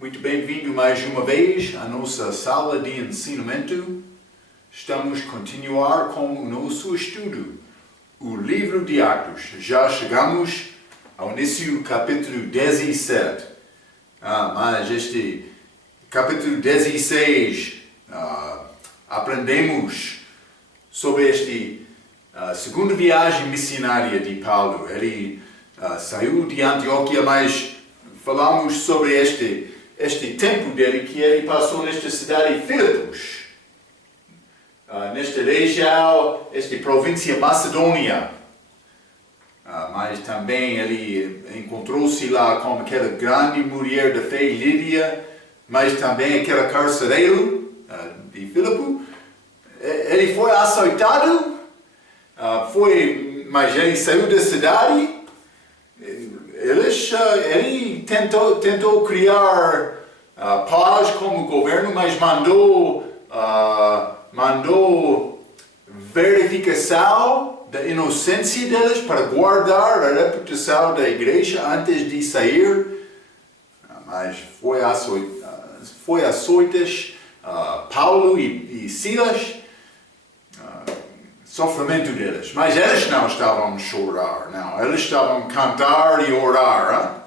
Muito bem-vindo mais uma vez à nossa sala de ensinamento. Estamos a continuar com o nosso estudo, o livro de Atos. Já chegamos ao início do capítulo 17. Mas este capítulo 16, aprendemos sobre esta segunda viagem missionária de Paulo. Ele saiu de Antioquia, mas falamos sobre este tempo dele que ele passou nesta cidade de Filipos, nesta região, esta província Macedônia. Mas também ele encontrou-se lá com aquela grande mulher da fé, Lídia, mas também aquele carcereiro de Filipe. Ele foi açoitado, mas ele saiu da cidade. Ele tentou criar paz como governo, mas mandou verificação da inocência deles para guardar a reputação da igreja antes de sair. Mas foi açoites Paulo e Silas, sofrimento deles. Mas eles não estavam a chorar, não. Eles estavam a cantar e orar.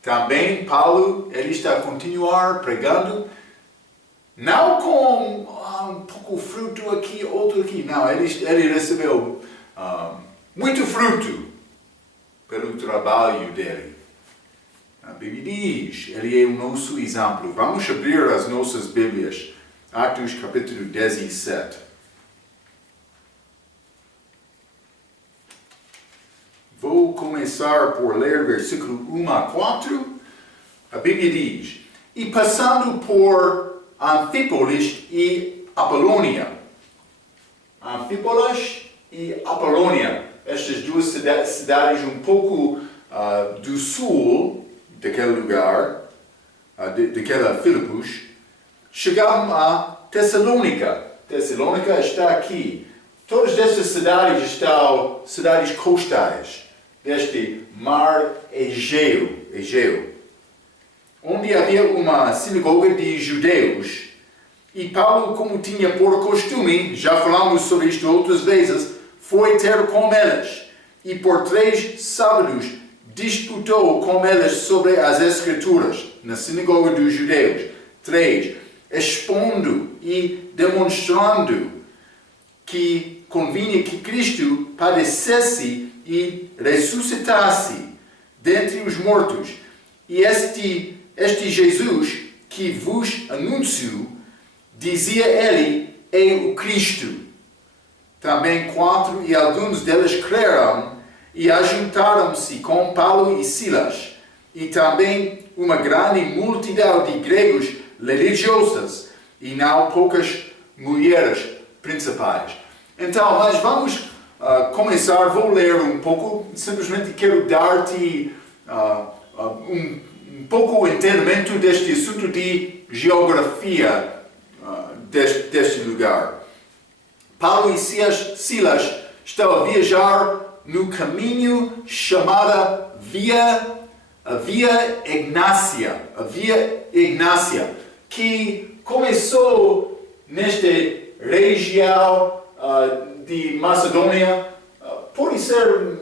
Também Paulo, ele está a continuar pregando, não com um pouco fruto aqui, outro aqui. Não, ele recebeu muito fruto pelo trabalho dele. A Bíblia diz, ele é o nosso exemplo. Vamos abrir as nossas Bíblias. Atos capítulo 17. Vou começar por ler versículo 1 a 4. A Bíblia diz: E passando por Anfípolis e Apolônia. Anfípolis e Apolônia. Estas duas cidades um pouco do sul daquele lugar, daquela Filipos, chegaram a Tessalônica. Tessalônica está aqui. Todas estas cidades são cidades costais deste mar Egeu, onde havia uma sinagoga de judeus. E Paulo, como tinha por costume, já falamos sobre isto outras vezes, foi ter com eles. E por 3 sábados disputou com eles sobre as Escrituras, na sinagoga dos judeus. 3. Expondo e demonstrando que convinha que Cristo padecesse e ressuscitasse dentre os mortos. E este Jesus que vos anuncio, dizia ele, é o Cristo. Também 4, e alguns deles creram e ajuntaram-se com Paulo e Silas, e também uma grande multidão de gregos religiosos, e não poucas mulheres principais. Então, nós vamos começar, vou ler um pouco, simplesmente quero dar-te um pouco o entendimento deste assunto de geografia deste lugar. Paulo e Silas estão a viajar no caminho chamada Via Ignácia, que começou nesta região de Macedônia, pode ser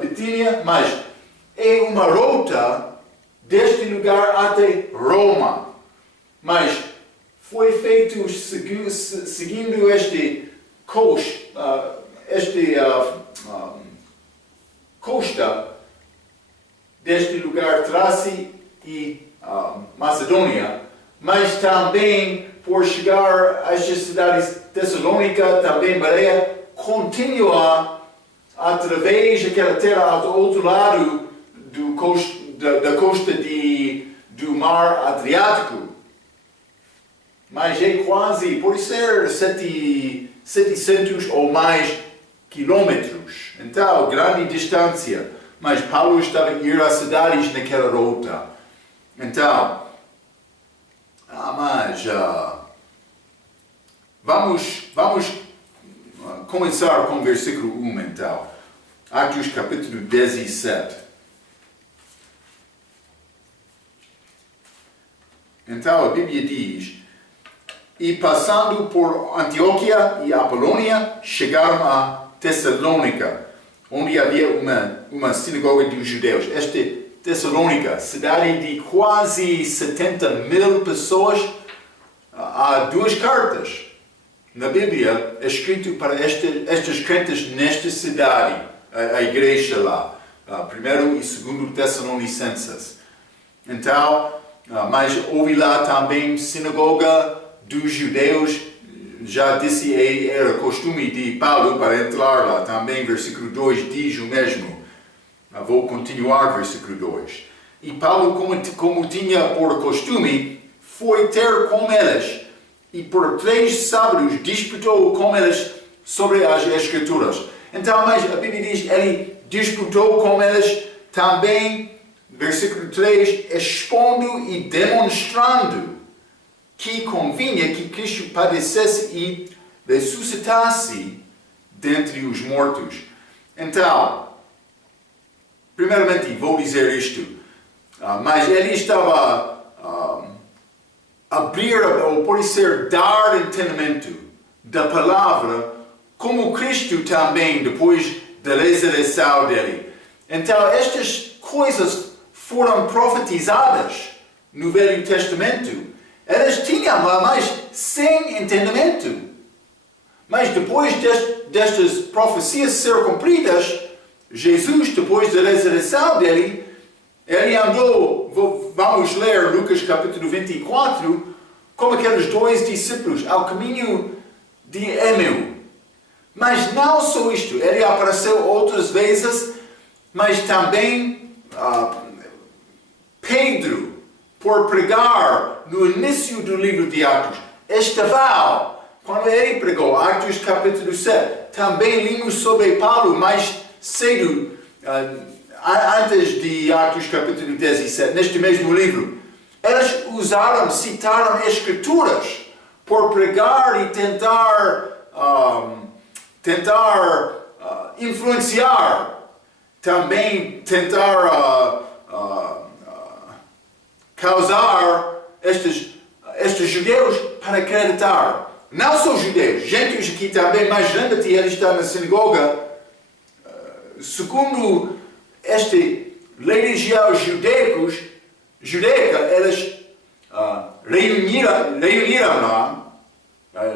Bitínia, mas é uma rota deste lugar até Roma. Mas foi feito seguindo este costa deste lugar, Trácia e Macedônia, mas também por chegar a estas cidades Tessalônica, também Bereia, continua através daquela terra ao outro lado da costa do mar Adriático. Mas é quase, pode ser 700 ou mais quilômetros. Então, grande distância. Mas Paulo estava a ir às cidades naquela rota. Então, vamos começar com o versículo 1, então. Atos capítulo 17. Então a Bíblia diz, e passando por Antioquia e Apolônia, chegaram a Tessalônica, onde havia uma sinagoga dos judeus. Esta Tessalônica, cidade de quase 70.000 pessoas, há 2 cartas na Bíblia escritas para estes crentes nesta cidade, a igreja lá, primeiro e segundo Tessalonicenses. Então, mas houve lá também sinagoga dos judeus, já disse, era costume de Paulo para entrar lá, também versículo 2 diz o mesmo. Vou continuar versículo 2. E Paulo, como tinha por costume, foi ter com eles, e por 3 sábados disputou com eles sobre as Escrituras. Então, mas a Bíblia diz, ele disputou com eles também, versículo 3, expondo e demonstrando que convinha que Cristo padecesse e ressuscitasse dentre os mortos. Então, primeiramente vou dizer isto, mas ele estava a abrir, ou pode ser dar entendimento da palavra, como Cristo também, depois da ressurreição dele. Então, estas coisas foram profetizadas no Velho Testamento. Elas tinham lá, mas sem entendimento. Mas depois destas profecias ser cumpridas, Jesus, depois da ressurreição dele, ele andou, vamos ler Lucas capítulo 24, como aqueles 2 discípulos ao caminho de Emeu. Mas não só isto, ele apareceu outras vezes, mas também Pedro, por pregar no início do livro de Atos, Estevão, quando ele pregou, Atos capítulo 7, também limos sobre Paulo mais cedo, antes de Atos capítulo 17, neste mesmo livro. Eles citaram Escrituras por pregar e tentar influenciar, também tentar causar estes judeus para acreditar. Não só judeus, gentios aqui também, mas lembra-te, ele está na sinagoga. Segundo esta religião judaica, eles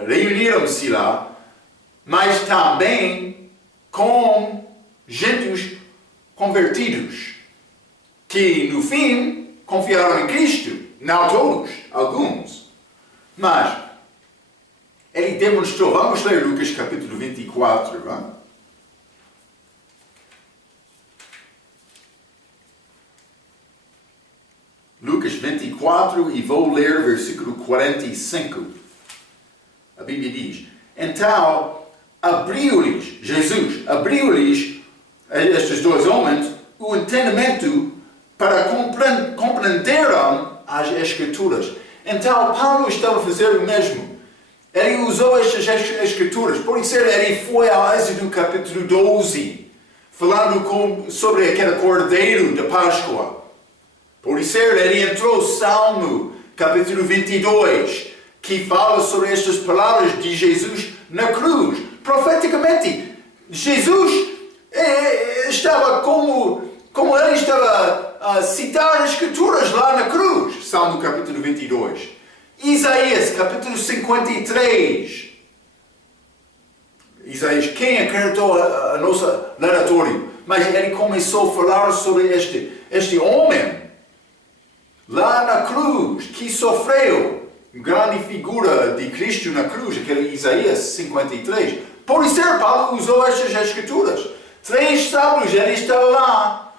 reuniram-se lá, mas também com gentios convertidos, que no fim confiaram em Cristo, não todos, alguns. Mas ele demonstrou, vamos ler Lucas capítulo 24, vamos? Lucas 24, e vou ler versículo 45. A Bíblia diz, então Jesus abriu-lhes, estes 2 homens, o entendimento para compreenderem as Escrituras. Então Paulo estava a fazer o mesmo. Ele usou estas Escrituras. Por isso ele foi ao Êxodo capítulo 12, falando sobre aquele cordeiro da Páscoa. Por isso ele entrou no Salmo capítulo 22, que fala sobre estas palavras de Jesus na cruz. Profeticamente, Jesus estava como ele estava a citar as Escrituras lá na cruz. Salmo capítulo 22. Isaías capítulo 53. Isaías, quem acreditou a nossa relatório? Mas ele começou a falar sobre este homem lá na cruz, que sofreu, grande figura de Cristo na cruz, aquele Isaías 53. Por isso, Paulo usou estas Escrituras. 3 sábados ele estava lá,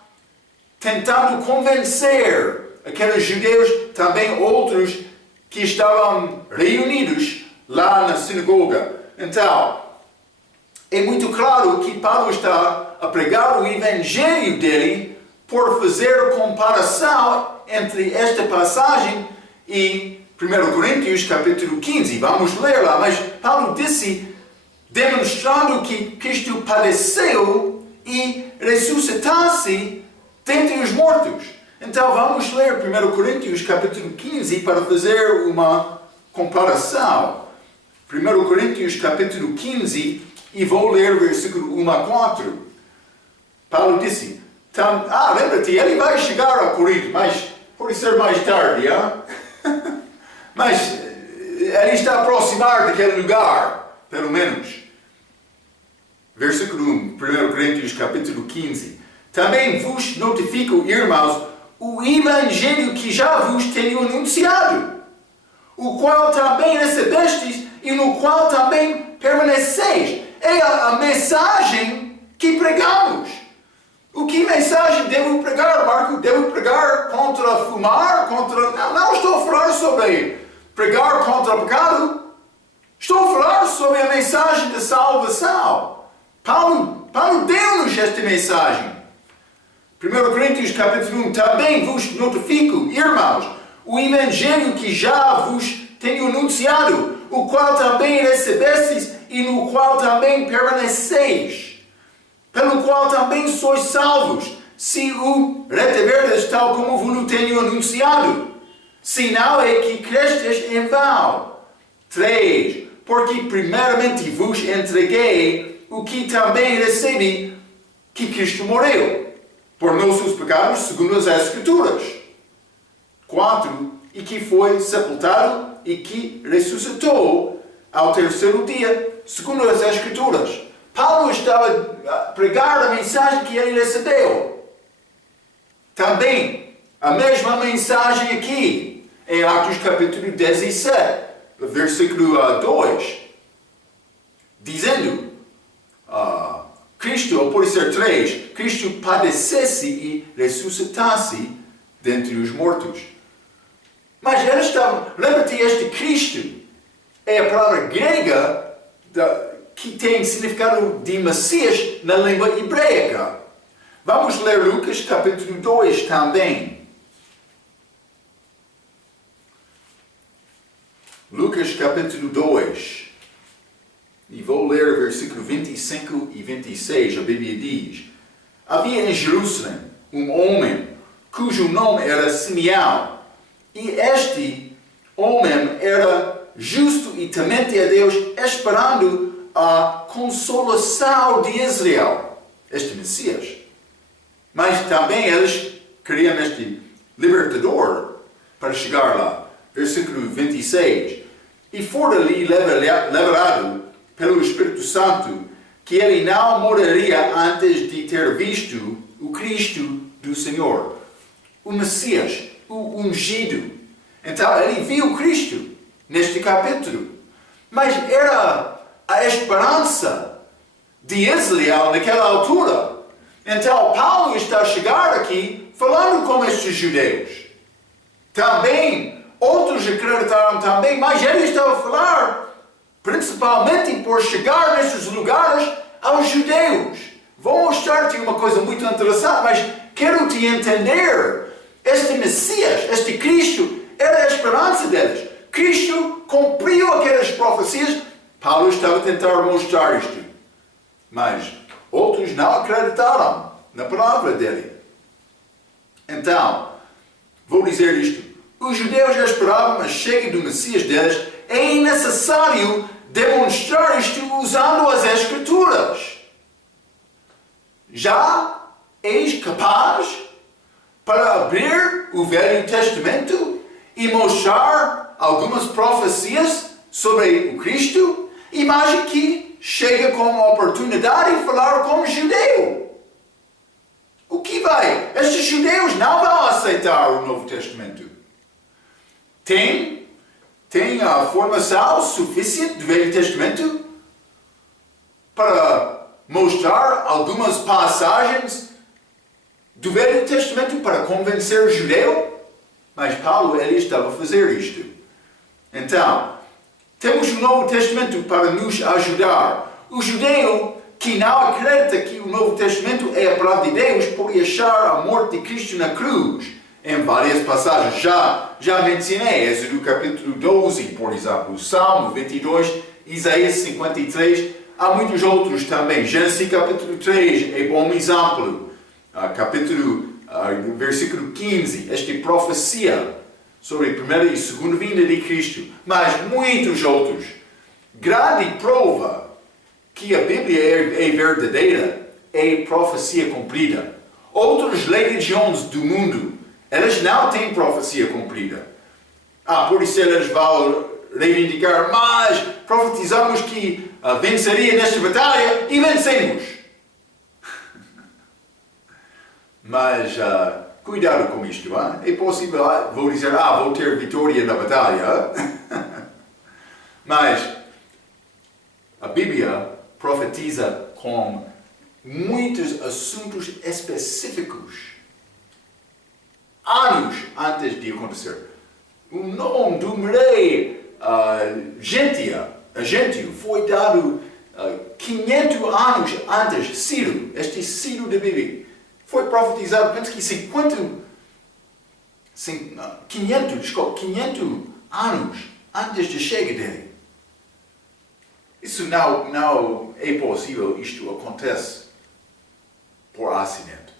tentando convencer aqueles judeus, também outros que estavam reunidos lá na sinagoga. Então, é muito claro que Paulo está a pregar o evangelho dele por fazer comparação entre esta passagem e 1 Coríntios capítulo 15. Vamos ler lá, mas Paulo disse, demonstrando que Cristo padeceu e ressuscitasse dentre os mortos. Então vamos ler 1 Coríntios capítulo 15 para fazer uma comparação. 1 Coríntios capítulo 15 e vou ler versículo 1 a 4. Paulo disse, lembra-te, ele vai chegar a Corinto, mas pode ser mais tarde, mas ele está a aproximar daquele lugar, pelo menos. Versículo 1, 1 Coríntios capítulo 15. Também vos notifico, irmãos, o evangelho que já vos tenho anunciado, o qual também recebestes e no qual também permaneceis. É a mensagem que pregamos. O que mensagem devo pregar, Marco? Devo pregar contra fumar? Não estou a falar sobre pregar contra o pecado. Estou a falar sobre a mensagem da salvação. Paulo deu-nos esta mensagem. 1 Coríntios capítulo 1, também vos notifico, irmãos, o evangelho que já vos tenho anunciado, o qual também recebestes e no qual também permaneceis, pelo qual também sois salvos, se o retiverdes tal como vos tenho anunciado. Sinal é que crestes em vão. 3. Porque primeiramente vos entreguei o que também recebi, que Cristo morreu por nossos pecados, segundo as Escrituras. 4. E que foi sepultado e que ressuscitou ao terceiro dia, segundo as Escrituras. Paulo estava a pregar a mensagem que ele recebeu. Também, a mesma mensagem aqui, em Atos capítulo 17, versículo 2, dizendo, Cristo, ou pode ser 3, Cristo padecesse e ressuscitasse dentre os mortos. Mas ele estava, lembra-te, este Cristo é a palavra grega que tem significado de Messias na língua hebraica. Vamos ler Lucas capítulo 2 também. Lucas capítulo 2. E vou ler versículo 25 e 26. A Bíblia diz: havia em Jerusalém um homem cujo nome era Simeão. E este homem era justo e temente a Deus, esperando a consolação de Israel, este Messias. Mas também eles queriam este libertador para chegar lá. Versículo 26. E fora-lhe liberado pelo Espírito Santo, que ele não moraria antes de ter visto o Cristo do Senhor, o Messias, o ungido. Então ele viu Cristo neste capítulo. Mas era a esperança de Israel naquela altura. Então Paulo está a chegar aqui falando com estes judeus. Também outros acreditaram também, mas ele estava a falar principalmente por chegar nesses lugares aos judeus. Vou mostrar-te uma coisa muito interessante, mas quero te entender. Este Messias, este Cristo, era a esperança deles. Cristo cumpriu aquelas profecias. Paulo estava a tentar mostrar isto. Mas outros não acreditaram na palavra dele. Então, vou dizer isto. Os judeus esperavam a chegada do Messias deles. É necessário demonstrar isto usando as Escrituras. Já és capaz para abrir o Velho Testamento e mostrar algumas profecias sobre o Cristo? Imagine que chega com a oportunidade de falar como judeu. O que vai? Estes judeus não vão aceitar o Novo Testamento. Tem a formação suficiente do Velho Testamento para mostrar algumas passagens do Velho Testamento para convencer o judeu? Mas Paulo, ele estava a fazer isto. Então, temos o Novo Testamento para nos ajudar. O judeu que não acredita que o Novo Testamento é a palavra de Deus pode achar a morte de Cristo na cruz em várias passagens. Já mencionei, Êxodo capítulo 12, por exemplo, Salmo 22, Isaías 53, há muitos outros também. Gênesis capítulo 3 é bom exemplo. Capítulo versículo 15, esta profecia sobre a primeira e segunda vinda de Cristo, mas muitos outros. Grande prova que a Bíblia é verdadeira é profecia cumprida. Outras religiões do mundo, elas não têm profecia cumprida. Por isso elas vão reivindicar, mas profetizamos que venceria nesta batalha e vencemos. Mas cuidado com isto. É possível, vou dizer, vou ter vitória na batalha. Mas a Bíblia profetiza com muitos assuntos específicos, anos antes de acontecer. O nome do rei Gentio foi dado 500 anos antes. Ciro, este Ciro da Bíblia, foi profetizado, penso que 500 anos antes da chegada dele. Isso não é possível, isto acontece por acidente.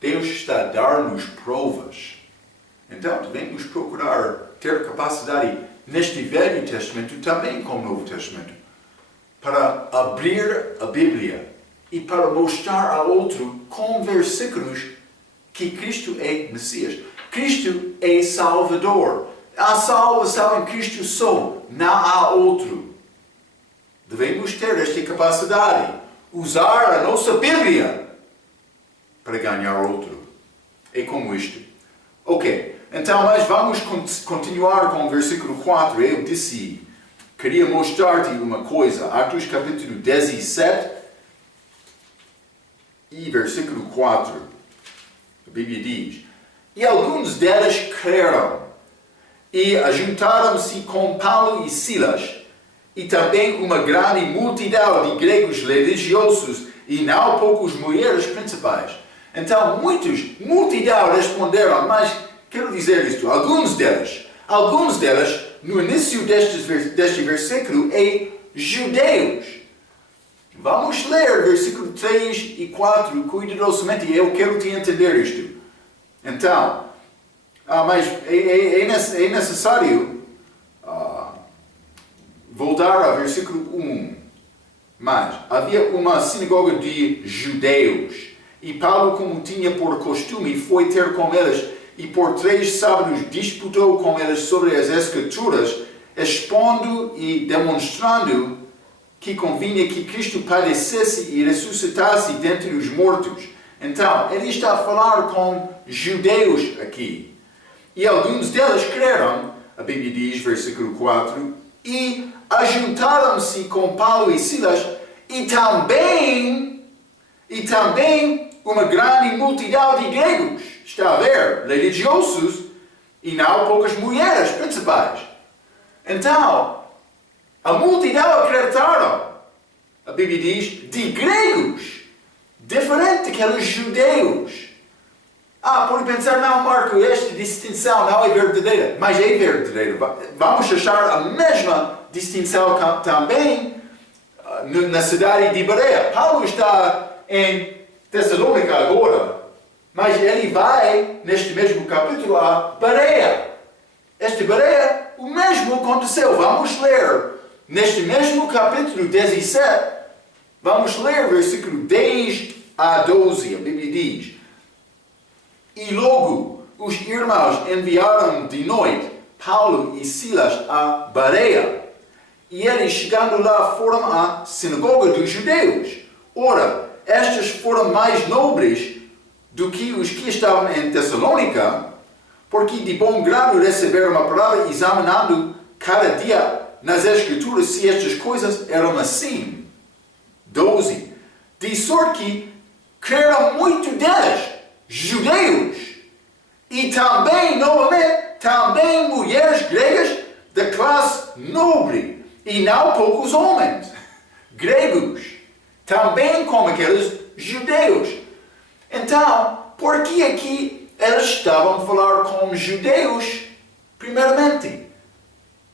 Deus está a dar-nos provas. Então devemos procurar ter capacidade neste Velho Testamento, também como Novo Testamento, para abrir a Bíblia e para mostrar a outro com versículos que Cristo é Messias. Cristo é Salvador. Há salvação em Cristo só, não há outro. Devemos ter esta capacidade, usar a nossa Bíblia para ganhar outro. É como isto. Ok, então mas vamos continuar com o versículo 4. Eu disse, queria mostrar-te uma coisa. Atos capítulo 17 e versículo 4. A Bíblia diz, e alguns deles creram e ajuntaram-se com Paulo e Silas, e também uma grande multidão de gregos religiosos e não poucos mulheres principais. Então, multidão responderam, mas quero dizer isto, alguns deles, no início deste versículo, é judeus. Vamos ler versículo 3 e 4 cuidadosamente, eu quero te entender isto. Então, mas é necessário voltar ao versículo 1. Mas havia uma sinagoga de judeus, e Paulo, como tinha por costume, foi ter com eles, e por 3 sábados disputou com eles sobre as Escrituras, expondo e demonstrando que convinha que Cristo padecesse e ressuscitasse dentre os mortos. Então, ele está a falar com judeus aqui. E alguns deles creram, a Bíblia diz, versículo 4, e ajuntaram-se com Paulo e Silas, e também uma grande multidão de gregos, está a ver, religiosos, e não poucas mulheres principais. Então, a multidão acreditaram, a Bíblia diz, de gregos, diferente daqueles judeus. Pode pensar, não, Marco, esta distinção não é verdadeira, mas é verdadeira. Vamos achar a mesma distinção também na cidade de Bereia. Paulo está em Tessalônica agora, mas ele vai, neste mesmo capítulo, a Bereia. Este Bereia, o mesmo aconteceu. Vamos ler, neste mesmo capítulo 17, vamos ler versículo 10 a 12. A Bíblia diz, e logo os irmãos enviaram de noite Paulo e Silas a Bereia, e eles chegando lá foram à sinagoga dos judeus. Ora, estes foram mais nobres do que os que estavam em Tessalônica, porque de bom grado receberam a palavra, examinando cada dia nas Escrituras se estas coisas eram assim. 12. De sorte que creram muito deles, judeus, e também, novamente, também mulheres gregas da classe nobre, e não poucos homens, gregos, também como aqueles judeus. Então, por que aqui eles estavam a falar com judeus, primeiramente?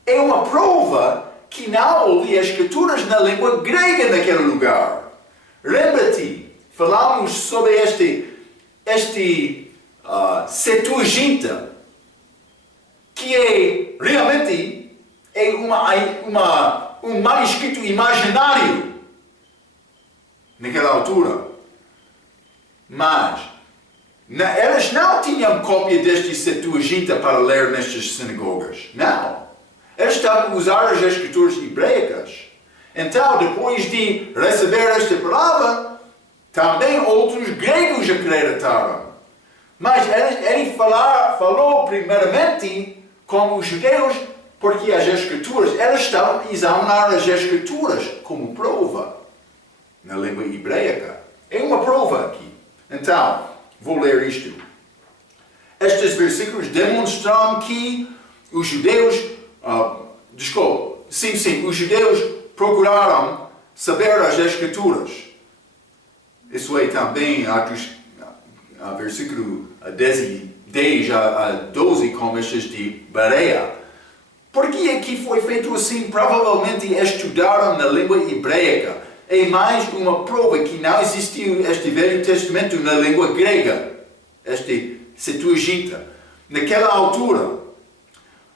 É uma prova que não houve escrituras na língua grega naquele lugar. Lembra-te, falamos sobre este Septuaginta, que é realmente um manuscrito imaginário naquela altura. Mas elas não tinham cópia deste Septuaginta para ler nestas sinagogas. Não. Eles estavam a usar as escrituras hebraicas. Então, depois de receber esta palavra, também outros gregos acreditaram. Mas ele falou primeiramente com os judeus, porque as escrituras, eles estavam a examinar as escrituras como prova na língua hebraica. É uma prova aqui. Então, vou ler isto. Estes versículos demonstram que os judeus, os judeus procuraram saber as escrituras. Isso é também Atos, versículo 10 a 12, como estes de Bereia. Por que é que foi feito assim? Provavelmente estudaram na língua hebraica. É mais uma prova que não existiu este Velho Testamento na língua grega, este Septuaginta. Naquela altura,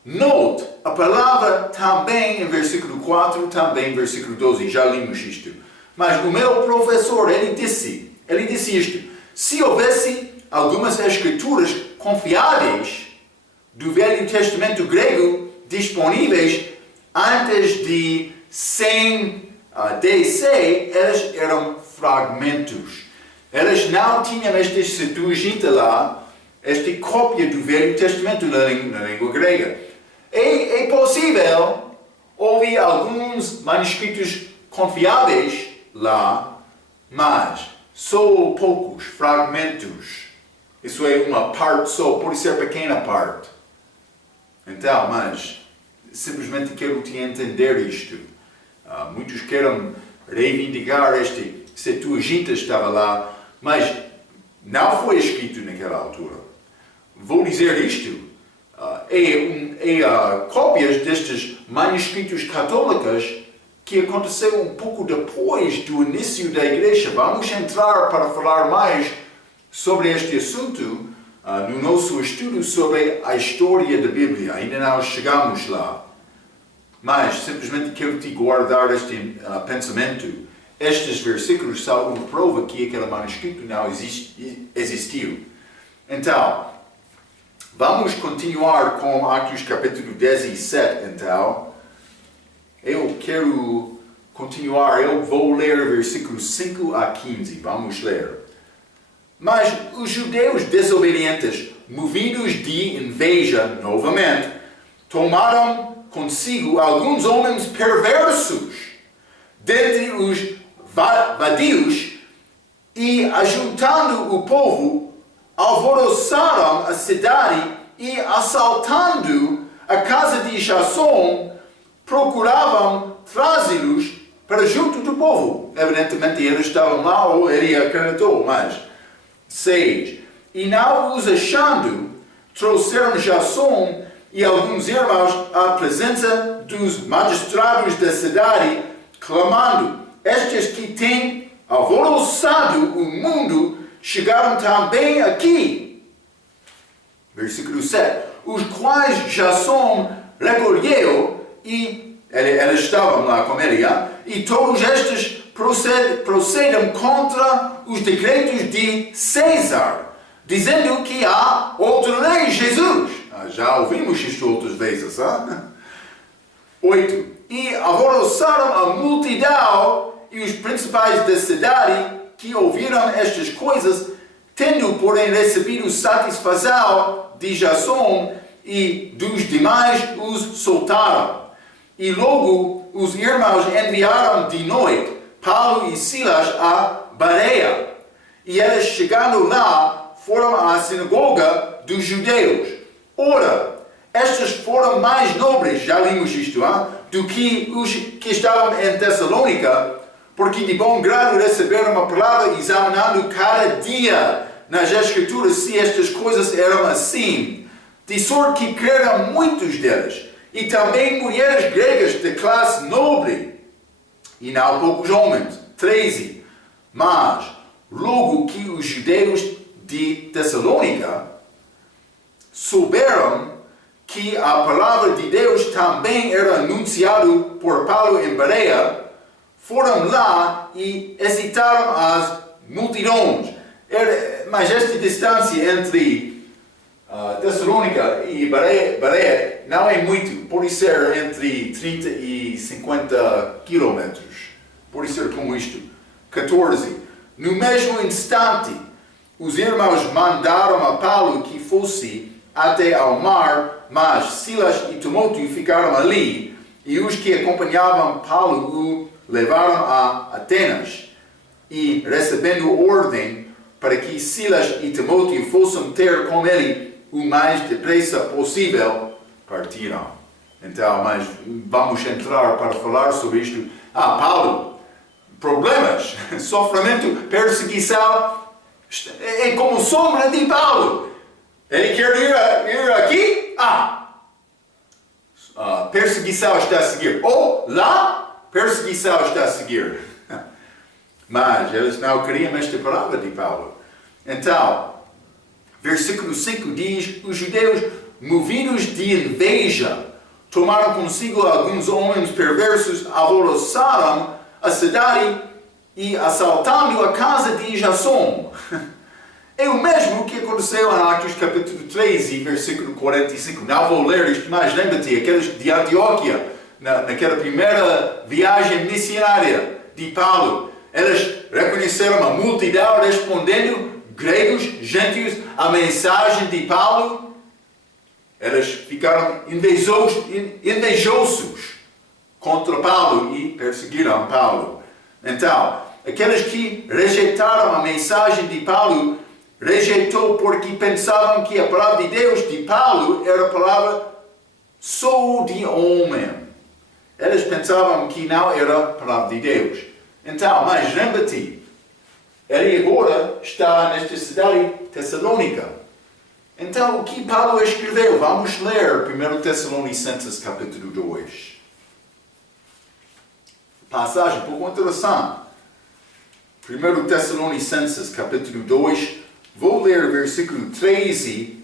note a palavra também em versículo 4, também em versículo 12, já limos isto. Mas o meu professor, ele disse isto: se houvesse algumas escrituras confiáveis do Velho Testamento grego disponíveis antes de 100 DC, eles eram fragmentos. Eles não tinham este Septuaginta lá, esta cópia do Velho Testamento na língua grega. É possível, houve alguns manuscritos confiáveis lá, mas só poucos fragmentos. Isso é uma parte só, pode ser pequena parte. Então, mas simplesmente quero te entender isto. Muitos querem reivindicar este Septuaginta estava lá, mas não foi escrito naquela altura. Vou dizer isto, cópias destes manuscritos católicos que aconteceu um pouco depois do início da igreja. Vamos entrar para falar mais sobre este assunto no nosso estudo sobre a história da Bíblia. Ainda não chegamos lá. Mas simplesmente quero te guardar este pensamento. Estes versículos são uma prova que aquele manuscrito não existiu. Então, vamos continuar com Atos capítulo 17, então. Eu quero continuar, eu vou ler versículos 5 a 15. Vamos ler. Mas os judeus desobedientes, movidos de inveja novamente, tomaram consigo alguns homens perversos dentre os vadios e, ajuntando o povo, alvoroçaram a cidade e, assaltando a casa de Jasson, procuravam trazê-los para junto do povo. Evidentemente eles estavam lá ou ele acreditou, mas 6. E não os achando, trouxeram Jasson e alguns irmãos à presença dos magistrados da cidade, clamando: estes que têm alvoroçado o mundo chegaram também aqui. Versículo 7. Os quais Jasson recolheu e eles estavam lá com ele, e todos estes procedem contra os decretos de César, dizendo que há outro rei, Jesus. Já ouvimos isto outras vezes. 8. E alvoroçaram a multidão e os principais da cidade que ouviram estas coisas, tendo, porém, recebido satisfação de Jasson e dos demais, os soltaram. E logo os irmãos enviaram de noite Paulo e Silas a Bereia. E eles, chegando lá, foram à sinagoga dos judeus. Ora, estes foram mais nobres, já vimos isto, do que os que estavam em Tessalônica, porque de bom grado receberam a palavra, examinando cada dia nas Escrituras se estas coisas eram assim, de sorte que creram muitos deles, e também mulheres gregas de classe nobre, e não poucos homens. 13. Mas, logo que os judeus de Tessalônica souberam que a palavra de Deus também era anunciada por Paulo em Bereia, foram lá e excitaram as multidões. Mas esta distância entre Tessalônica e Bereia não é muito, pode ser entre 30 e 50 quilômetros, pode ser como isto, 14. No mesmo instante, os irmãos mandaram a Paulo que fosse até ao mar, mas Silas e Timóteo ficaram ali, e os que acompanhavam Paulo o levaram a Atenas, e recebendo ordem para que Silas e Timóteo fossem ter com ele o mais depressa possível, partiram. Então, mas vamos entrar para falar sobre isto. Paulo, problemas, sofrimento, perseguição, é como sombra de Paulo. Ele quer ir aqui? Perseguição está a seguir. Ou lá, perseguição está a seguir. Mas eles não queriam esta palavra de Paulo. Então, versículo 5 diz: os judeus, movidos de inveja, tomaram consigo alguns homens perversos, alvoroçaram a cidade e assaltando a casa de Jasson. É o mesmo que aconteceu em Atos capítulo 13, versículo 45. Não vou ler isto, mas lembra-te, aqueles de Antioquia, naquela primeira viagem missionária de Paulo, eles reconheceram a multidão respondendo, gregos, gentios, a mensagem de Paulo. Eles ficaram invejosos contra Paulo e perseguiram Paulo. Então, aqueles que rejeitaram a mensagem de Paulo, rejeitou porque pensavam que a palavra de Deus de Paulo era a palavra só de homem. Eles pensavam que não era a palavra de Deus. Então, mas lembra-te, ele agora está nesta cidade Tessalônica. Então, o que Paulo escreveu? Vamos ler 1 Tessalonicenses capítulo 2. Passagem um pouco interessante. 1 Tessalonicenses capítulo 2. Vou ler versículo 13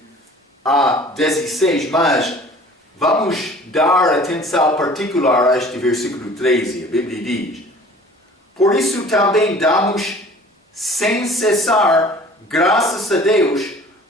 a 16, mas vamos dar atenção particular a este versículo 13. A Bíblia diz: por isso também damos sem cessar graças a Deus,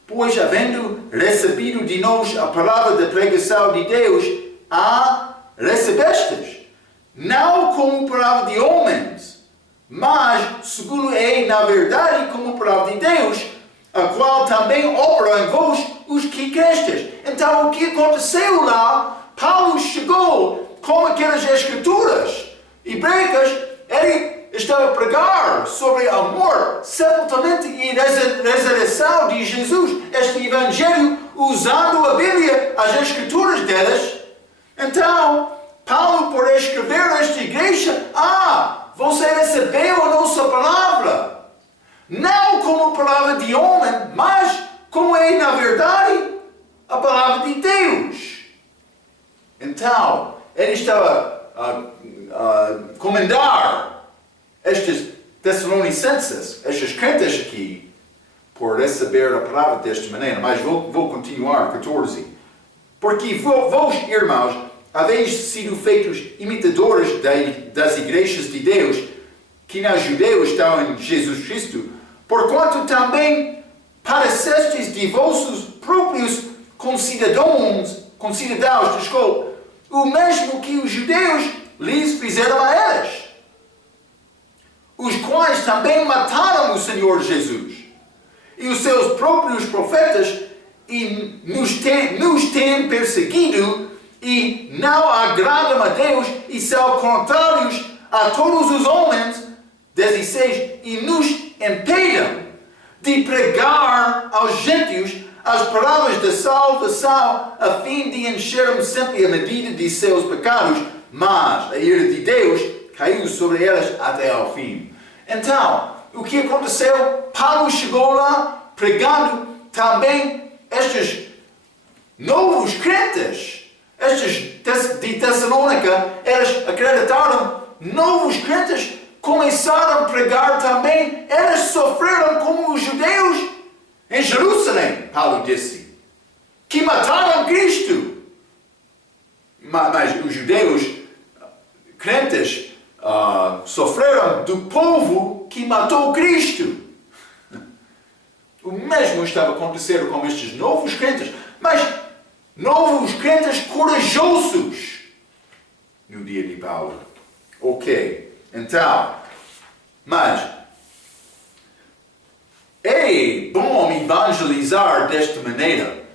pois havendo recebido de nós a palavra da pregação de Deus, a recebestes, não como palavra de homens, mas segundo é na verdade como palavra de Deus, a qual também opera em vós os que crestes. Então, o que aconteceu lá? Paulo chegou com aquelas escrituras hebreicas, ele estava a pregar sobre amor, sepultamento e ressurreição de Jesus, este evangelho, usando a Bíblia, as escrituras delas. Então, Paulo, por escrever a esta igreja, você recebeu a nossa palavra. Não como palavra de homem, mas como é, na verdade, a palavra de Deus. Então, ele estava a comandar estes Tessalonicenses, estes crentes aqui, por receber a palavra desta maneira. Mas vou continuar, 14. Porque vós, irmãos, haveis sido feitos imitadores das igrejas de Deus, que na Judeia estão em Jesus Cristo, porquanto também padecestes de vossos próprios concidadãos, o mesmo que os judeus lhes fizeram a eles, os quais também mataram o Senhor Jesus e os seus próprios profetas, e nos têm perseguido, e não agradam a Deus, e são contrários a todos os homens. 16. E nos impedem de pregar aos gentios as palavras da salvação, a fim de encherem sempre a medida de seus pecados, mas a ira de Deus caiu sobre elas até ao fim. Então, o que aconteceu? Paulo chegou lá pregando também estes novos crentes, estes de Tessalônica, eles acreditaram, novos crentes começaram a pregar também, eles sofreram como os judeus em Jerusalém, Paulo disse, que do povo que matou Cristo. O mesmo estava acontecendo com estes novos crentes, mas novos crentes corajosos no dia de Paulo. Ok, então, mas é bom evangelizar desta maneira.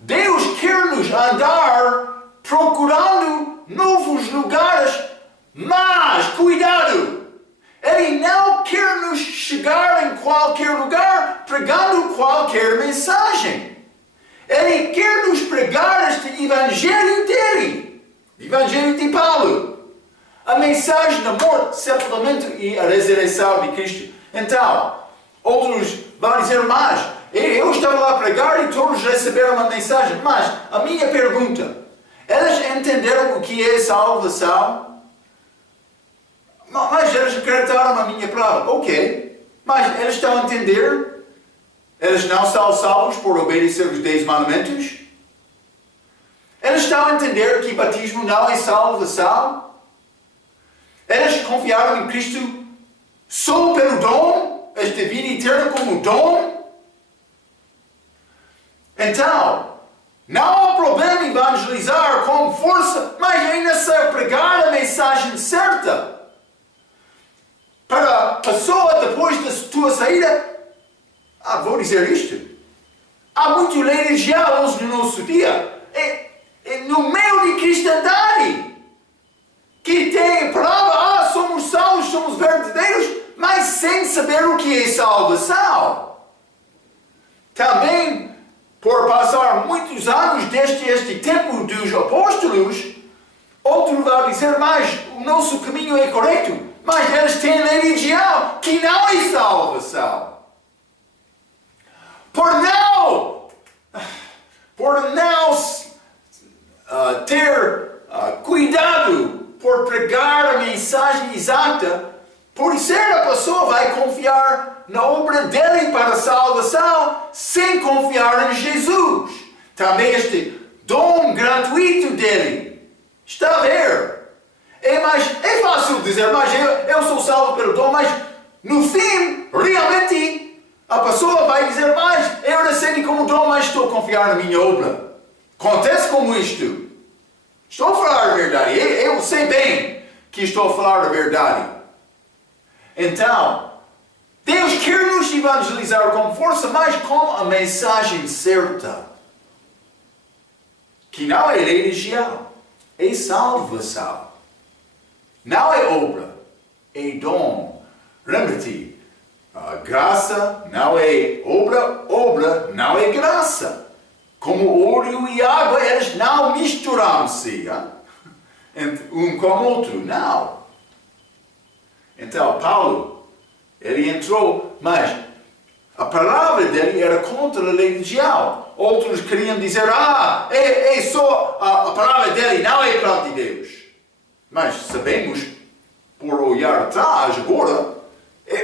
Deus quer-nos andar procurando novos lugares, mas cuidado! Ele não quer nos chegar em qualquer lugar pregando qualquer mensagem. Ele quer nos pregar este evangelho dele, o evangelho de Paulo. A mensagem da morte, sepultamento e a ressurreição de Cristo. Então, outros vão dizer, mas eu estava lá a pregar e todos receberam uma mensagem. Mas a minha pergunta, eles entenderam o que é salvação? Mas eles acreditaram na minha palavra. Ok. Mas eles estão a entender? Eles não são salvos por obedecer os 10 mandamentos? Eles estão a entender que batismo não é salvação? Eles confiaram em Cristo só pelo dom? Esta vida eterna como dom? Então, não há problema em evangelizar com força, mas é necessário pregar a mensagem certa. Para a pessoa, depois da tua saída, vou dizer isto. Há muito religiosos no nosso dia, no meio de cristandade, que tem prova, somos salvos, somos verdadeiros, mas sem saber o que é salvação. Também, por passar muitos anos desde este tempo dos apóstolos, outros vão dizer, mas o nosso caminho é correto. Mas eles têm religião que não é salvação. Por não ter cuidado por pregar a mensagem exata, por ser a pessoa vai confiar na obra dele para a salvação, sem confiar em Jesus. Também este dom gratuito dele. Está a ver? É fácil dizer, mas eu sou salvo pelo dom, mas no fim, realmente, a pessoa vai dizer, mas eu recebi como dom, mas estou a confiar na minha obra. Acontece como isto. Estou a falar a verdade. Eu sei bem que estou a falar a verdade. Então, Deus quer nos evangelizar com força, mas com a mensagem certa. Que não é religião, é salvação. Não é obra, é dom. Lembra-te, graça não é obra, obra não é graça. Como óleo e água, eles não misturam-se um com o outro, não. Então, Paulo, ele entrou, mas a palavra dele era contra a religião. Outros queriam dizer, é só a palavra dele, não é a palavra de Deus. Mas sabemos, por olhar atrás agora,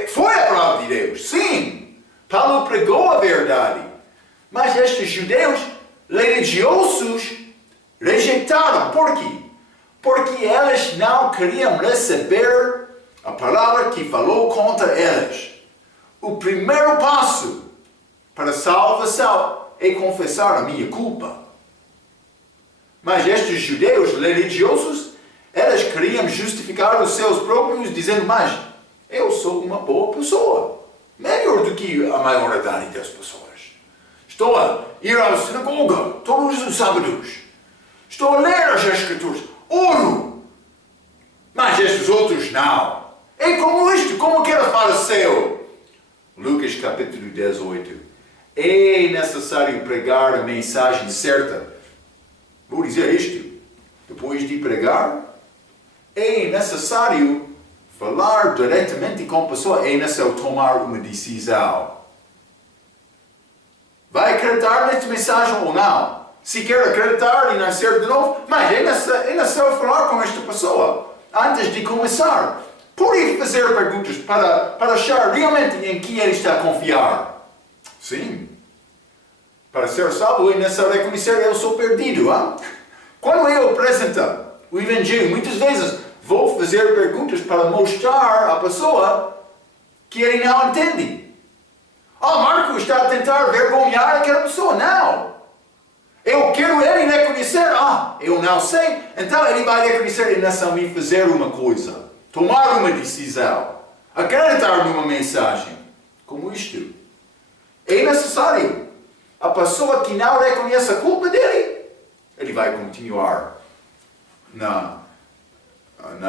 foi a palavra de Deus. Sim, Paulo pregou a verdade. Mas estes judeus religiosos rejeitaram. Por quê? Porque eles não queriam receber a palavra que falou contra eles. O primeiro passo para a salvação é confessar a minha culpa. Mas estes judeus religiosos, eles queriam justificar os seus próprios, dizendo, mas eu sou uma boa pessoa. Melhor do que a maioridade das pessoas. Estou a ir à sinagoga todos os sábados. Estou a ler as Escrituras. Oro. Mas estes outros não. É como isto, como aquele fariseu. Lucas capítulo 18. É necessário pregar a mensagem certa. Vou dizer isto. Depois de pregar, é necessário falar diretamente com a pessoa. É necessário tomar uma decisão. Vai acreditar nesta mensagem ou não? Se quer acreditar e nascer de novo, mas é necessário falar com esta pessoa antes de começar. Pode fazer perguntas para achar realmente em que ele está a confiar. Sim. Para ser salvo é necessário reconhecer que eu sou perdido. Quando eu apresento o Evangelho, muitas vezes vou fazer perguntas para mostrar à pessoa que ele não entende. Marco está a tentar vergonhar aquela pessoa. Não. Eu quero ele reconhecer. Eu não sei. Então ele vai reconhecer e nessa me fazer uma coisa. Tomar uma decisão. Acreditar numa mensagem. Como isto. É necessário. A pessoa que não reconhece a culpa dele, ele vai continuar na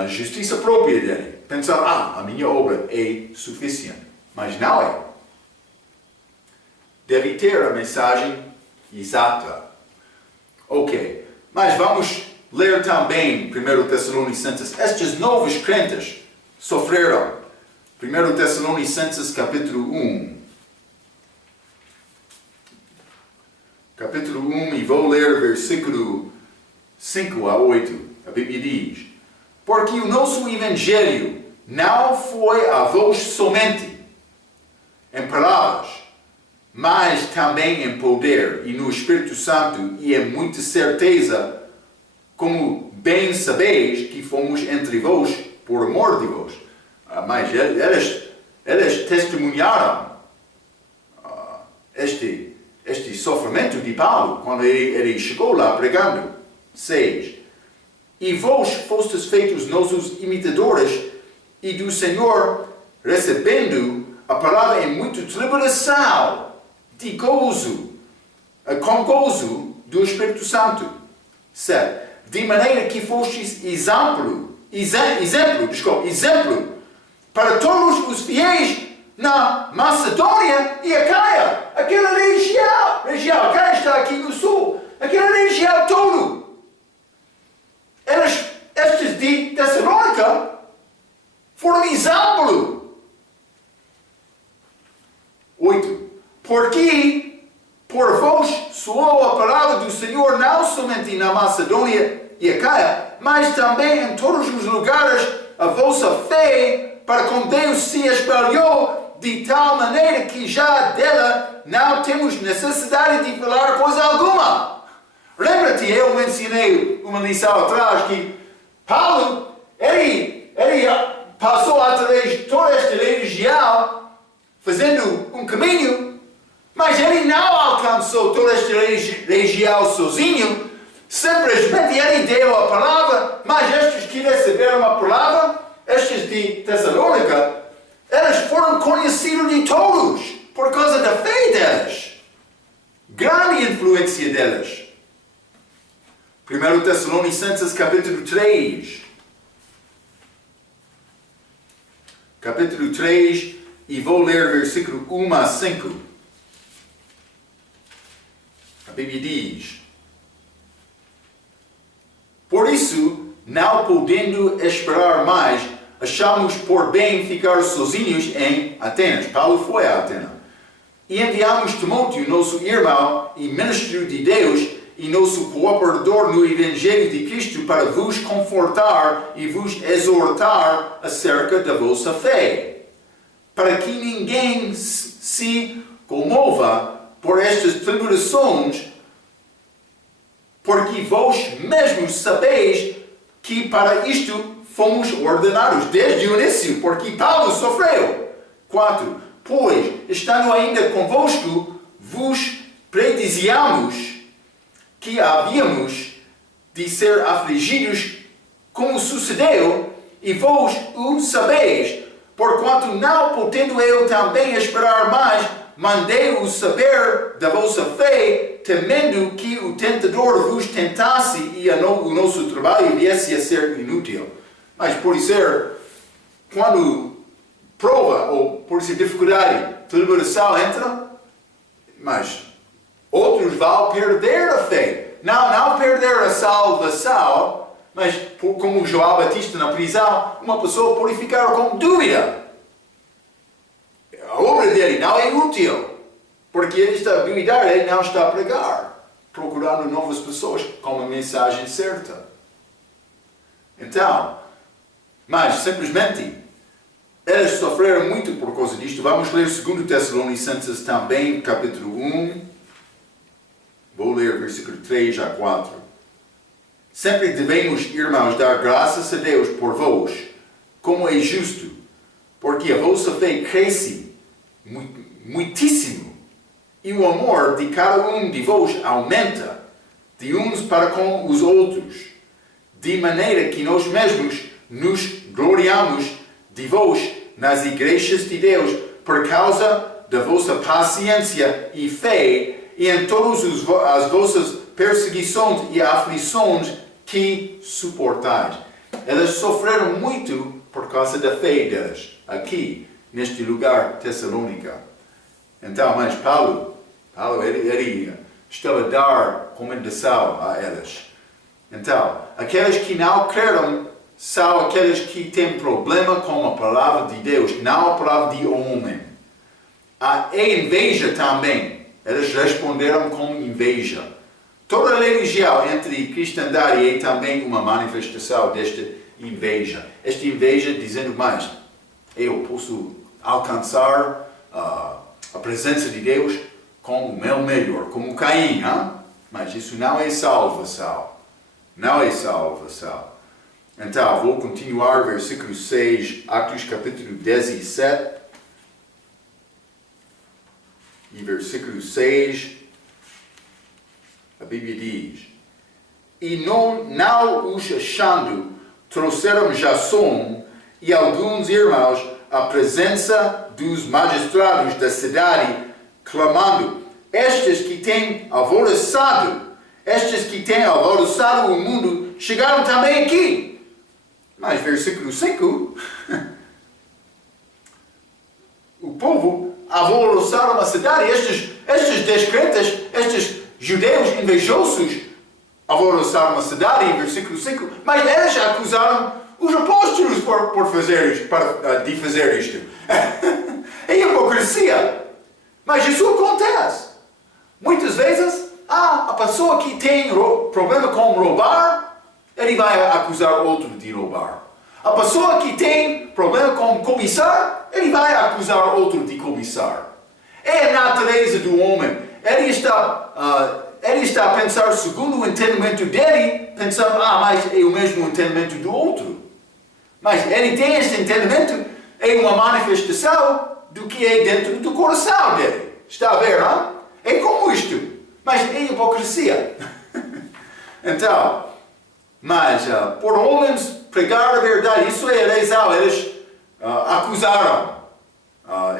justiça própria dele. Pensar, a minha obra é suficiente. Mas não é. Deve ter a mensagem exata. Ok. Mas vamos ler também 1 Tessalonicenses. Estes novos crentes sofreram. 1 Tessalonicenses capítulo 1. Capítulo 1 e vou ler versículo 5 a 8. A Bíblia diz: porque o nosso Evangelho não foi a vós somente em palavras, mas também em poder e no Espírito Santo e em muita certeza, como bem sabeis que fomos entre vós por amor de vós. Mas eles testemunharam este sofrimento de Paulo quando ele chegou lá pregando. 6. E vós fostes feitos nossos imitadores e do Senhor, recebendo a palavra em muita tribulação, de gozo, com gozo do Espírito Santo. 7. De maneira que fostes exemplo para todos os fiéis na Macedônia e Acaia. Aquela região, Acaia está aqui no sul, aquela região toda. Estes de Tessalônica foram exemplo. 8. Porque por vós soou a palavra do Senhor não somente na Macedônia e Acaia, mas também em todos os lugares a vossa fé para com Deus se espalhou de tal maneira que já dela não temos necessidade de falar coisa alguma. Lembra-te, eu mencionei uma lição atrás que Paulo, ele passou através de toda esta região, fazendo um caminho, mas ele não alcançou toda esta região sozinho, simplesmente ele deu a palavra, mas estes que receberam a palavra, estes de Tessalônica, eles foram conhecidos de todos, por causa da fé deles, grande influência deles. 1 Tessalonicenses capítulo 3. Capítulo 3 e vou ler versículo 1 a 5. A Bíblia diz: por isso, não podendo esperar mais, achamos por bem ficar sozinhos em Atenas. Paulo foi a Atenas. E enviamos Timóteo, nosso irmão e ministro de Deus, e nosso cooperador no Evangelho de Cristo, para vos confortar e vos exortar acerca da vossa fé, para que ninguém se comova por estas tribulações, porque vós mesmos sabeis que para isto fomos ordenados desde o início, porque Paulo sofreu. 4. Pois, estando ainda convosco, vos predizíamos que havíamos de ser afligidos, como sucedeu, e vós o sabeis, porquanto não podendo eu também esperar mais, mandei-o saber da vossa fé, temendo que o tentador vos tentasse e o nosso trabalho viesse a ser inútil. Mas por ser, quando prova ou por ser dificuldade, tribulação entra, mas outros vão perder a fé. Não perder a salvação, mas como João Batista na prisão, uma pessoa pode ficar com dúvida. A obra dele não é útil, porque ele está a duvidar, ele não está a pregar, procurando novas pessoas com a mensagem certa. Então, mas simplesmente, eles sofreram muito por causa disto. Vamos ler 2 Tessalonicenses também, capítulo 1. Vou ler versículo 3 a 4. Sempre devemos, irmãos, dar graças a Deus por vós, como é justo, porque a vossa fé cresce muitíssimo, e o amor de cada um de vós aumenta, de uns para com os outros, de maneira que nós mesmos nos gloriamos de vós nas igrejas de Deus, por causa da vossa paciência e fé, e em todas as vossas perseguições e aflições que suportais. Elas sofreram muito por causa da fé delas, aqui, neste lugar Tessalônica. Então, mas Paulo ele estava a dar recomendação a elas. Então, aqueles que não creram são aqueles que têm problema com a palavra de Deus, não a palavra de homem. A inveja também. Eles responderam com inveja. Toda religião entre cristandade é também uma manifestação desta inveja. Esta inveja dizendo mais, eu posso alcançar a presença de Deus com o meu melhor, como Caim, hein? Mas isso não é salvação. Não é salvação. Então, vou continuar, versículo 6, Atos capítulo 17. E versículo 6, a Bíblia diz: E não os achando, trouxeram Jasson e alguns irmãos à presença dos magistrados da cidade, clamando: Estes que têm alvoroçado o mundo, chegaram também aqui. Mas versículo 5, o povo alvoroçaram a cidade, estes descrentes, estes judeus invejosos, alvoroçaram a cidade, em versículo 5, mas eles acusaram os apóstolos de fazer isto. É hipocrisia. Mas isso acontece. Muitas vezes, a pessoa que tem problema com roubar, ele vai acusar outro de roubar. A pessoa que tem problema com cobiçar, ele vai acusar outro de cobiçar. É a natureza do homem. Ele está a pensar segundo o entendimento dele, pensando, mas é o mesmo entendimento do outro. Mas ele tem este entendimento, é uma manifestação do que é dentro do coração dele. Está a ver, não? É como isto. Mas é hipocrisia. Então, mas por homens pregar a verdade, isso é razão. Eles acusaram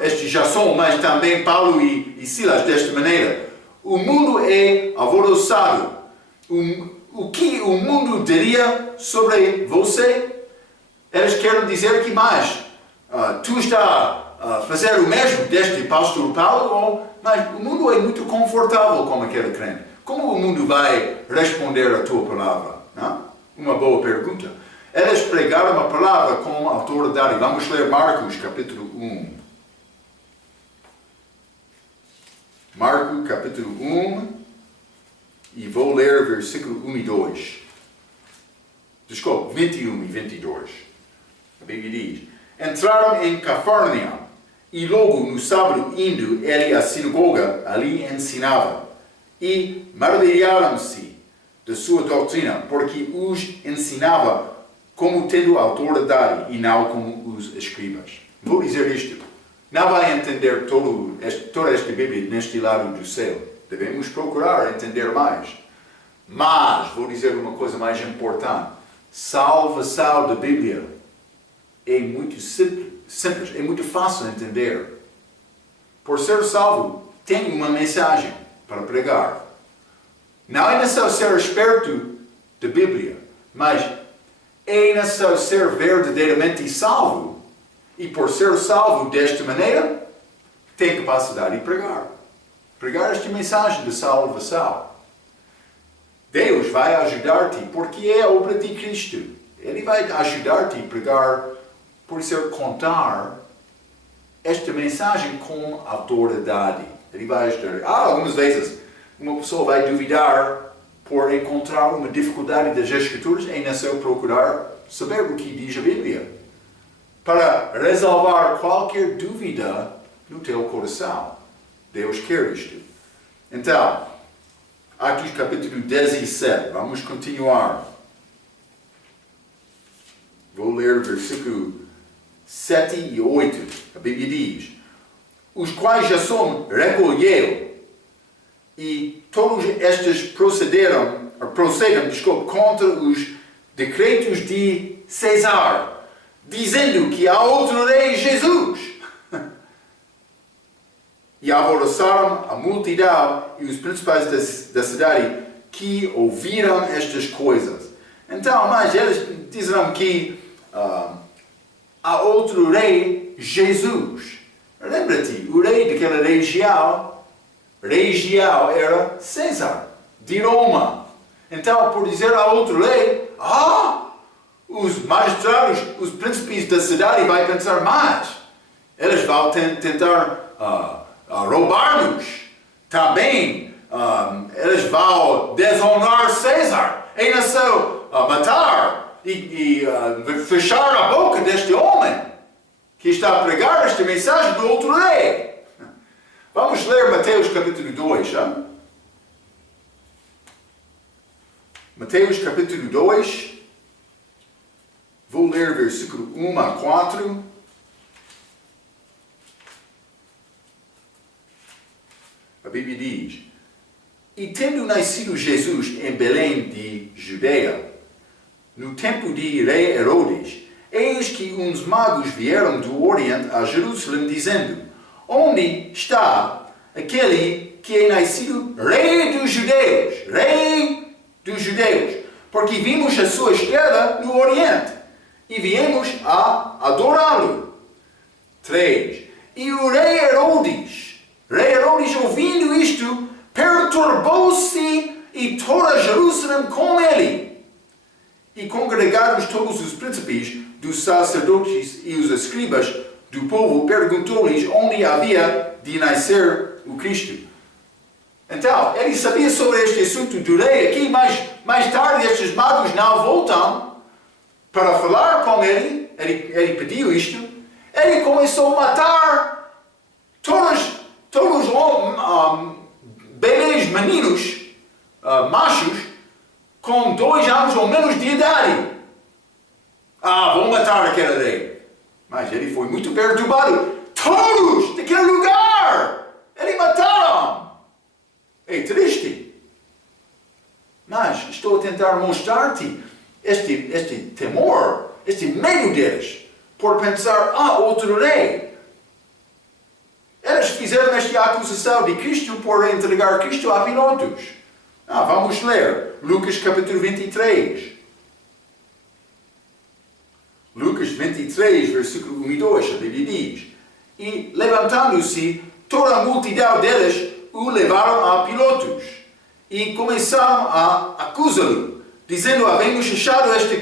este Jasson, mas também Paulo e Silas desta maneira. O mundo é alvoroçado. O que o mundo diria sobre você? Eles querem dizer que mais tu está a fazer o mesmo deste pastor Paulo, mas o mundo é muito confortável como aquele crente. Como o mundo vai responder a tua palavra? Não? Uma boa pergunta. Eles pregaram a palavra com autoridade. Vamos ler Marcos capítulo 1. Marcos capítulo 1 e vou ler versículo 1 e 2. Desculpa, 21 e 22. A Bíblia diz: Entraram em Cafarnaum e logo no sábado indo ele à sinagoga, ali ensinava. E maravilharam-se da sua doutrina, porque os ensinava como tendo autoridade e não como os escribas. Vou dizer isto. Não vai entender toda esta Bíblia neste lado do céu. Devemos procurar entender mais. Mas, vou dizer uma coisa mais importante. Salvação da Bíblia é muito simples, é muito fácil de entender. Por ser salvo, tem uma mensagem para pregar. Não é necessário ser esperto da Bíblia, mas é necessário ser verdadeiramente salvo. E por ser salvo desta maneira, tem capacidade de pregar. Pregar esta mensagem de salvação. Deus vai ajudar-te, porque é a obra de Cristo. Ele vai ajudar-te a pregar, por ser contar esta mensagem com autoridade. Ele vai ajudar. Algumas vezes, uma pessoa vai duvidar por encontrar uma dificuldade das Escrituras, é necessário procurar saber o que diz a Bíblia, para resolver qualquer dúvida no teu coração. Deus quer isto. Então, Atos capítulo 17, vamos continuar. Vou ler o versículo 7 e 8. A Bíblia diz: os quais Jasson recolheu, e todos estes procedem contra os decretos de César, dizendo que há outro rei, Jesus. E alvoroçaram a multidão e os principais da cidade que ouviram estas coisas. Então, mas eles disseram que há outro rei, Jesus. Lembra-te, o rei daquela região era César, de Roma. Então, por dizer a outro rei, os magistrados, os príncipes da cidade vão pensar mais. Eles vão tentar roubar-nos. Também, eles vão desonrar César. E não só matar e fechar a boca deste homem que está a pregar esta mensagem do outro rei. Vamos ler Mateus capítulo 2. Mateus capítulo 2. Vou ler versículo 1 a 4. A Bíblia diz: e tendo nascido Jesus em Belém de Judeia, no tempo de rei Herodes, eis que uns magos vieram do Oriente a Jerusalém, dizendo: onde está aquele que é nascido rei dos judeus? Rei dos judeus. Porque vimos a sua estrela no Oriente e viemos a adorá-lo. 3. E o rei Herodes, ouvindo isto, perturbou-se e toda Jerusalém com ele. E congregaram todos os príncipes dos sacerdotes e os escribas do povo, perguntou-lhes onde havia de nascer o Cristo. Então, ele sabia sobre este assunto do rei aqui, mas mais tarde estes magos não voltam para falar com ele. Ele pediu isto. Ele começou a matar todos bebês meninos, machos, com 2 anos ou menos de idade. Vou matar aquele rei. Mas ele foi muito perturbado. Todos daquele lugar, ele mataram. É triste. Mas estou a tentar mostrar-te este temor, este medo deles, por pensar, outro rei. Eles fizeram esta acusação de Cristo por entregar Cristo a Pilatos. Vamos ler Lucas capítulo 23. Lucas 23, versículo 1 e 2, a Bíblia diz: e levantando-se, toda a multidão deles o levaram a Pilatos e começaram a acusá-lo, dizendo: havemos achado este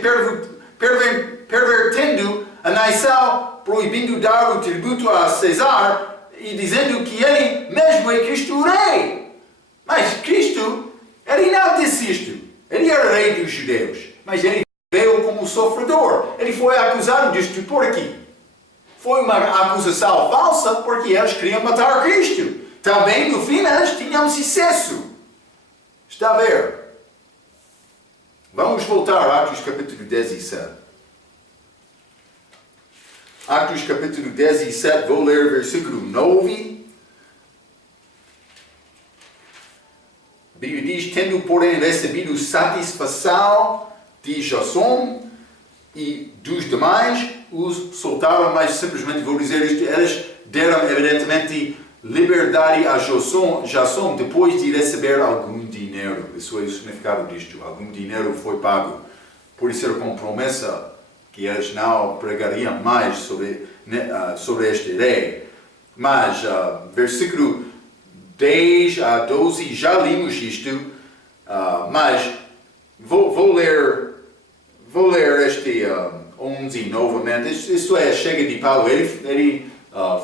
pervertendo a nação, proibindo dar o tributo a César, e dizendo que ele mesmo é Cristo o rei. Mas Cristo, ele não disse isto. Ele era rei dos judeus, mas ele veio como sofredor. Ele foi acusado disto por aqui. Foi uma acusação falsa porque eles queriam matar Cristo. Também no fim eles tinham sucesso. Está a ver? Vamos voltar a Atos capítulo 17. Atos capítulo 17, vou ler versículo 9. A Bíblia diz: tendo porém recebido satisfação de Jasson e dos demais, os soltaram, mas simplesmente vou dizer isto: eles deram evidentemente liberdade a Jasson depois de receber algum dinheiro. Isso é o significado disto. Algum dinheiro foi pago. Por isso era com promessa que eles não pregariam mais sobre este rei. Mas, versículo 10 a 12, já limos isto, mas vou ler este 11 novamente. Isto é, chega de Paulo. Ele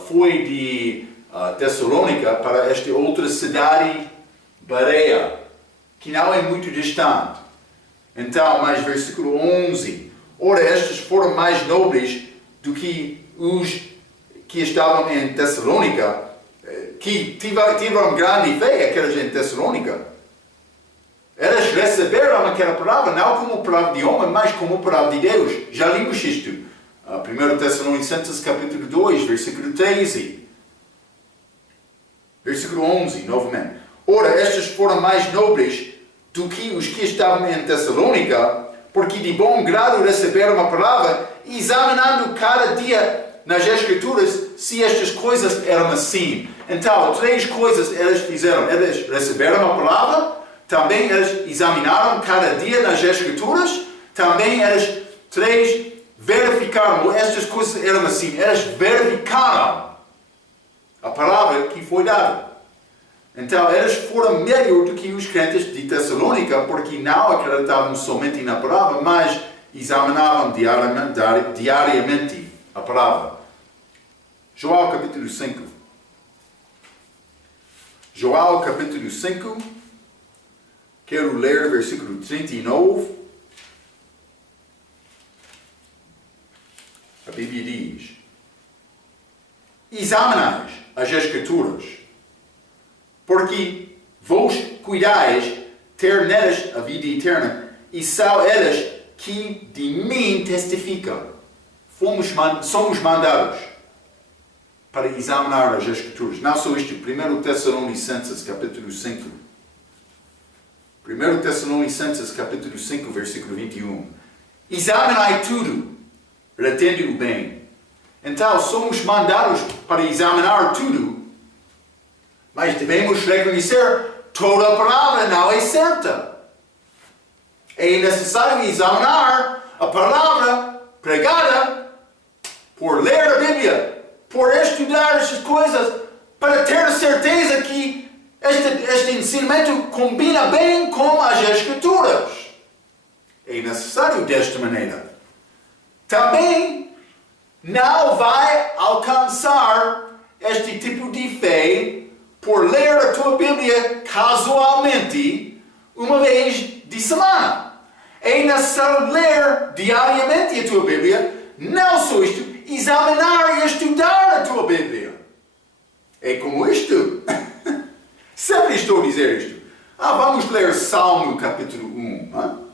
foi de Tessalônica para esta outra cidade, Bereia, que não é muito distante. Então, mas versículo 11. Ora, estes foram mais nobres do que os que estavam em Tessalônica, que tiveram grande fé, aqueles em Tessalônica. Eles receberam aquela palavra não como palavra de homem, mas como palavra de Deus. Já lemos isto. 1 Tessalonicenses capítulo 2, versículo 13. Versículo 11, novamente. Ora, estes foram mais nobres do que os que estavam em Tessalônica, porque de bom grado receberam a palavra, examinando cada dia nas Escrituras se estas coisas eram assim. Então, 3 coisas eles fizeram. Eles receberam a palavra, também eles examinaram cada dia nas Escrituras, também eles 3 verificaram estas coisas eram assim. Eles verificaram a palavra que foi dada. Então, eles foram melhor do que os crentes de Tessalônica, porque não acreditavam somente na palavra, mas examinavam diariamente a palavra. João capítulo 5. João capítulo 5. Quero ler versículo 39. A Bíblia diz: examinai as Escrituras, porque vós cuidais ter nelas a vida eterna, e são elas que de mim testificam. Somos mandados para examinar as Escrituras. Não só isto, 1 Tessalonicenses capítulo 5. 1 Tessalonicenses capítulo 5, versículo 21. Examinai tudo, retende o bem. Então, somos mandados para examinar tudo, mas devemos reconhecer toda a palavra não é certa. É necessário examinar a palavra pregada, por ler a Bíblia, por estudar essas coisas, para ter certeza que este ensinamento combina bem com as Escrituras. É necessário desta maneira. Também não vai alcançar este tipo de fé por ler a tua Bíblia casualmente uma vez de semana. É necessário ler diariamente a tua Bíblia, não só isto, examinar e estudar a tua Bíblia. É como isto. Sempre estou a dizer isto. Vamos ler Salmo capítulo 1.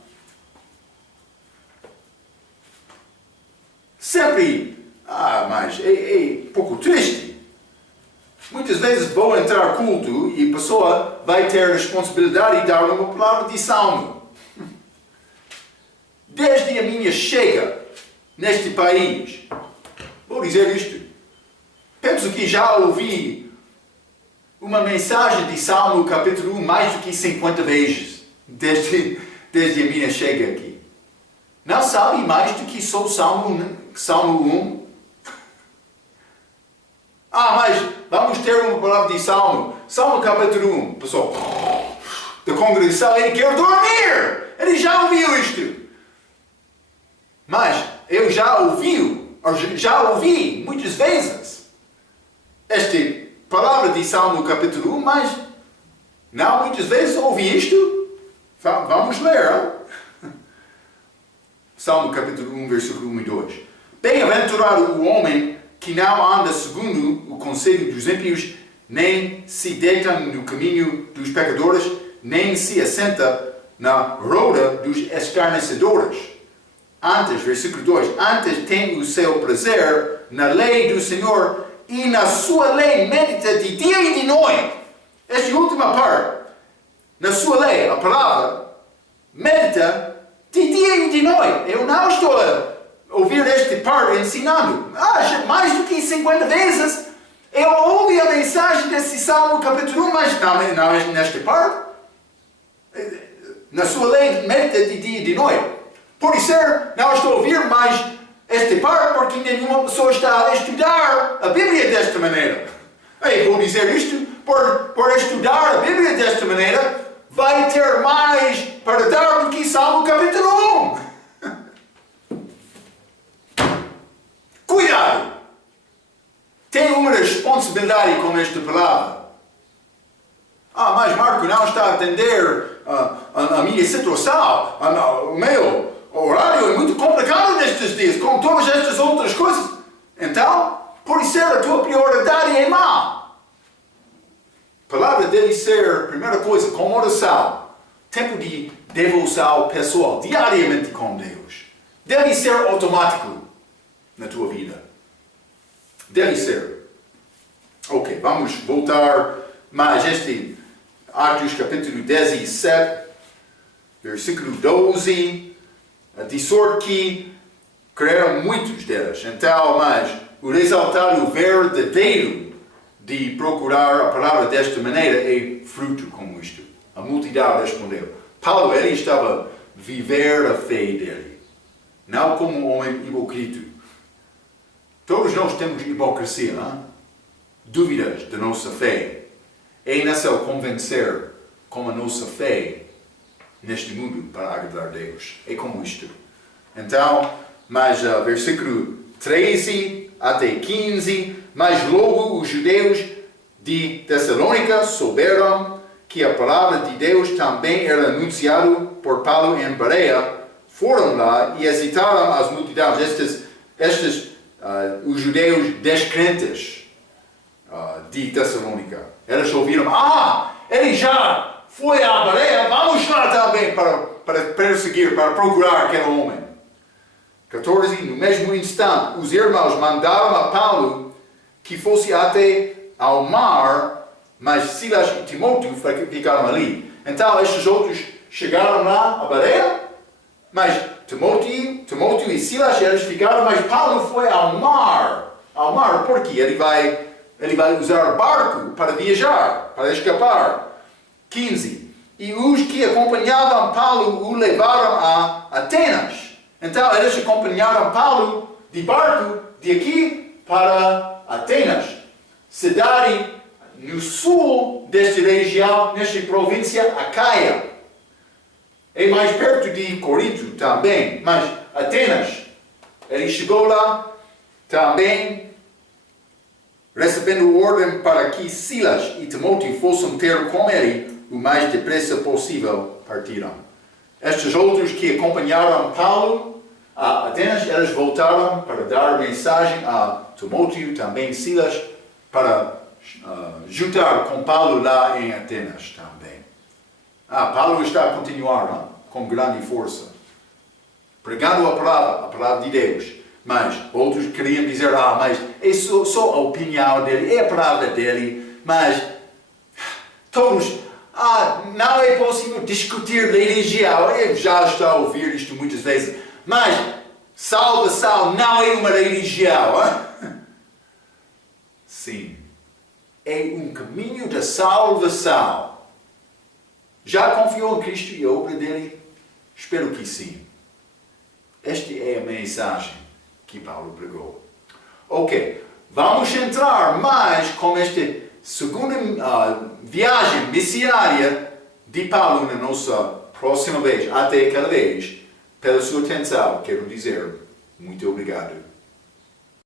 Sempre, mas é pouco triste. Muitas vezes vou entrar culto e a pessoa vai ter a responsabilidade de dar uma palavra de salmo. Desde a minha chega neste país, vou dizer isto. Penso que já ouvi uma mensagem de Salmo capítulo 1 mais do que 50 vezes desde a minha chega aqui. Não sabe mais do que só Salmo 1? Mas vamos ter uma palavra de Salmo. Salmo capítulo 1. Pessoal da congregação, ele quer dormir. Ele já ouviu isto. Mas eu já ouvi muitas vezes esta palavra de Salmo capítulo 1, mas não muitas vezes ouvi isto. Vamos ler. Salmo capítulo 1, versículo 1 e 2. Bem-aventurado o homem que não anda segundo o conselho dos ímpios, nem se deita no caminho dos pecadores, nem se assenta na roda dos escarnecedores. Antes, versículo 2, antes tem o seu prazer na lei do Senhor, e na sua lei medita de dia e de noite. Esta última parte, na sua lei, a palavra, medita de dia e de noite. Eu não estou a ouvir esta parte ensinando. Mais do que 50 vezes eu ouvi a mensagem desse Salmo capítulo 1, mas não é nesta parte. Na sua lei medita de dia e de noite. Pode ser, não estou a ouvir mais esta parte porque nenhuma pessoa está a estudar a Bíblia desta maneira. Eu vou dizer isto, por estudar a Bíblia desta maneira, vai ter mais para dar do que Salmo capítulo 1. Cuidado! Tem uma responsabilidade com esta palavra. Mas Marco não está a atender a minha situação, o meu horário é muito complicado nestes dias, com todas estas outras coisas. Então, por ser a tua prioridade é má. A palavra deve ser, primeira coisa, com oração. tempo de devoção pessoal, diariamente com Deus, deve ser automático na tua vida. Deve ser. Ok, vamos voltar mais Atos capítulo 17, versículo 12, de sorte que creram muitos deles. Então, mas o resultado verdadeiro de procurar a palavra desta maneira é fruto como isto. A multidão respondeu. Paulo, ele estava a viver a fé dele, não como um homem hipócrita. Todos nós temos hipocrisia, não? Dúvidas da nossa fé. É necessário convencer com a nossa fé neste mundo para agradar a Deus. É como isto. Então, mas versículo 13 até 15, mas logo os judeus de Tessalônica souberam que a palavra de Deus também era anunciada por Paulo em Bereia, foram lá e excitaram as multidões, os judeus descrentes de Tessalônica. Eles ouviram, ele já foi a Bereia, vamos lá também para perseguir, para procurar aquele homem. 14, no mesmo instante, os irmãos mandaram a Paulo que fosse até ao mar, mas Silas e Timóteo ficaram ali. Então, estes outros chegaram lá a Bereia, mas Timóteo e Silas, eles ficaram, mas Paulo foi ao mar. Ao mar, porque ele vai usar barco para viajar, para escapar. 15. E os que acompanhavam Paulo o levaram a Atenas. Então, eles acompanharam Paulo de barco de aqui para Atenas, cidade no sul desta região, nesta província Acaia. É mais perto de Corinto também, mas Atenas, ele chegou lá também, recebendo ordem para que Silas e Timóteo fossem ter com ele o mais depressa possível partiram. Estes outros que acompanharam Paulo a Atenas, eles voltaram para dar mensagem a Timóteo, também Silas, para juntar com Paulo lá em Atenas também. Paulo está a continuar, não? Com grande força, pregando a palavra de Deus. Mas outros queriam dizer, mas é só a opinião dele, é a palavra dele, mas todos, não é possível discutir religião. Eu já estou a ouvir isto muitas vezes, mas salvação não é uma religião. Sim, é um caminho da salvação. Já confiou em Cristo e a obra dele? Espero que sim. Esta é a mensagem que Paulo pregou. Ok, vamos entrar mais com esta segunda viagem missionária de Paulo na nossa próxima vez. Até aquela vez, pela sua atenção, quero dizer muito obrigado.